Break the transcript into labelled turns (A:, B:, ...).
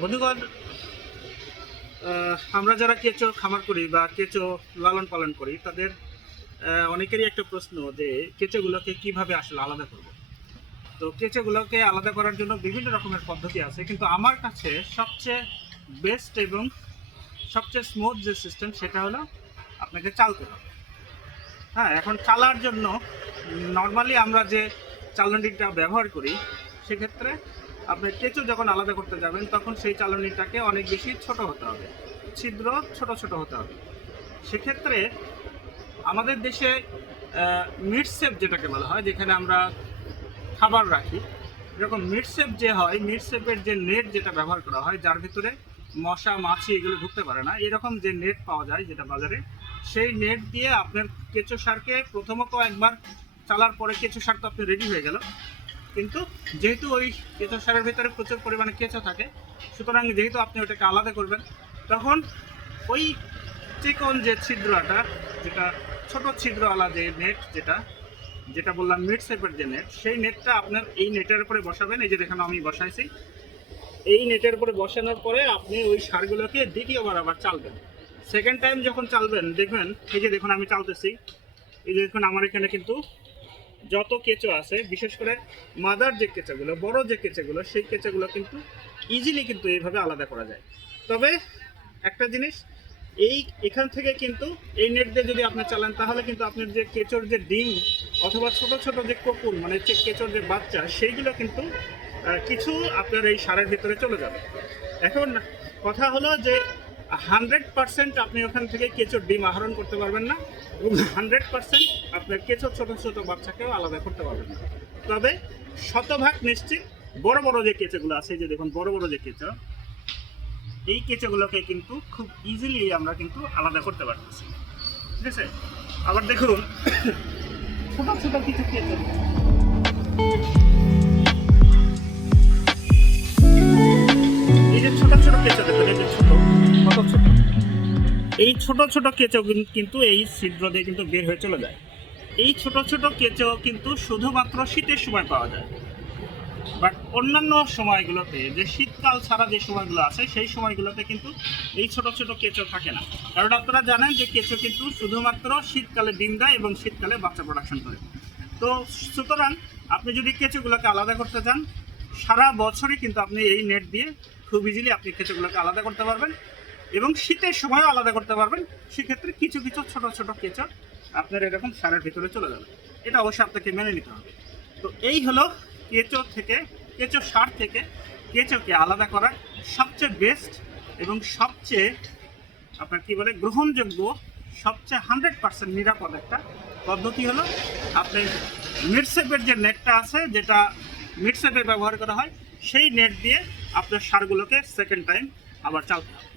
A: বন্ধুগণ আমরা যারা কেঁচো খামার করি বা কেঁচো লালন পালন করি, তাদের অনেকেরই একটা প্রশ্ন যে কেঁচোগুলোকে কীভাবে আসলে আলাদা করব? তো কেঁচোগুলোকে আলাদা করার জন্য বিভিন্ন রকমের পদ্ধতি আছে, কিন্তু আমার কাছে সবচেয়ে বেস্ট এবং সবচেয়ে স্মুথ যে সিস্টেম সেটা হলো আপনাকে চালতে হবে। হ্যাঁ এখন চালার জন্য নর্মালি আমরা যে চালনিটা ব্যবহার করি, সেক্ষেত্রে আপনি কেঁচো যখন আলাদা করতে যাবেন, তখন সেই চালনিটাকে অনেক বেশি ছোট হতে হবে। ছিদ্র ছোট ছোট হতে হবে। সেক্ষেত্রে আমাদের দেশে মিড সেপ যেটাকে বলা হয়, যেখানে আমরা খাবার রাখি, এরকম মিড সেপ যে হয় মিড সেপের যে নেট যেটা ব্যবহার করা হয়, যার ভিতরে মশা, মাছি এগুলো ঢুকতে পারে না, এরকম যে নেট পাওয়া যায় যেটা বাজারে, সেই নেট দিয়ে আপনার কেঁচো সারকে প্রথমত একবার চালার পরে কেঁচো সার তো আপনি রেডি হয়ে গেল। কিন্তু যেহেতু ওই কেঁচো সারের ভিতরে প্রচুর পরিমাণে কেঁচো থাকে, সুতরাং যেহেতু আপনি ওটাকে আলাদা করবেন, তখন ওই চিকন যে ছিদ্রটা, যেটা ছোট ছিদ্রওয়ালা যে নেট যেটা যেটা বললাম মিড শেপের যে নেট সেই নেটটা আপনার এই নেটের উপরে বসাবেন। এই যে দেখেন আমি বসাইছি। এই নেটের উপরে বসানোর পরে আপনি ওই সারগুলোকে দ্বিতীয়বার আবার চালবেন। সেকেন্ড টাইম যখন চালবেন, দেখবেন, এই যে দেখুন আমি চালতেছি। এই যে দেখুন আমার এখানে কিন্তু যত কেঁচো আছে, বিশেষ করে মাদার যে কেঁচোগুলো, বড় যে কেঁচোগুলো, সেই কেঁচোগুলো কিন্তু ইজিলি কিন্তু এইভাবে আলাদা করা যায়। তবে একটা জিনিস, এই এখান থেকে কিন্তু এই নেট দিয়ে যদি আপনি চালান, তাহলে কিন্তু আপনার যে কেঁচোর যে ডিম অথবা ছোট ছোট যে কোকুন মানে যে কেঁচোর যে বাচ্চা, সেইগুলো কিন্তু কিছু আপনার এই সারের ভিতরে চলে যাবে। এখন কথা হলো যে হান্ড্রেড পার্সেন্ট আপনি ওখান থেকে কেঁচোর ডিম আহরণ করতে পারবেন না এবং হান্ড্রেড পার্সেন্ট আপনার কেঁচোর ছোটো ছোটো বাচ্চাকেও আলাদা করতে পারবেন না। তবে শতভাগ নিশ্চিত বড় বড় যে কেঁচোগুলো আছে যে দেখুন, বড় বড় যে কেঁচো, এই কেঁচোগুলোকে কিন্তু খুব ইজিলি আমরা কিন্তু আলাদা করতে পারতেছি। ঠিক আছে? আবার দেখুন, ছোট ছোট কিছু কেঁচো। এই ছোট ছোট কেঁচো কিন্তু এই ছিদ্র দিয়ে কিন্তু বের হয়ে চলে যায়। এই ছোট ছোট কেঁচো কিন্তু শুধুমাত্র শীতের সময় পাওয়া যায়। বাট অন্যান্য সময়গুলোতে, যে শীতকাল ছাড়া যে সময়গুলো আছে, সেই সময়গুলোতে কিন্তু এই ছোট ছোট কেঁচো থাকে না। কারণ আপনারা জানেন যে কেঁচো কিন্তু শুধুমাত্র শীতকালে ডিম দেয় এবং শীতকালে বাচ্চা প্রোডাকশন করে। তো সুতরাং আপনি যদি কেঁচোগুলোকে আলাদা করতে চান, সারা বছরই কিন্তু আপনি এই নেট দিয়ে খুব ইজিলি আপনি কেঁচোগুলোকে আলাদা করতে পারবেন। এবং শীতের সময়ও আলাদা করতে পারবেন। সেক্ষেত্রে কিছু কিছু ছোট ছোট কেঁচো আপনার এরকম সারের ভিতরে চলে যাবে। এটা অবশ্যই আপনাকে মেনে নিতে হবে। তো এই হলো কেঁচো থেকে কেঁচো সার থেকে কেঁচোকে আলাদা করার সবচেয়ে বেস্ট এবং সবচেয়ে আপনার কি বলে, গ্রহণযোগ্য, সবচেয়ে হান্ড্রেড পার্সেন্ট নিরাপদ একটা পদ্ধতি হলো আপনি মিডসেপের যে নেটটা আছে, যেটা মিডসেপে ব্যবহার করা হয়, সেই নেট দিয়ে আপনার সারগুলোকে সেকেন্ড টাইম আবার চালতে হবে।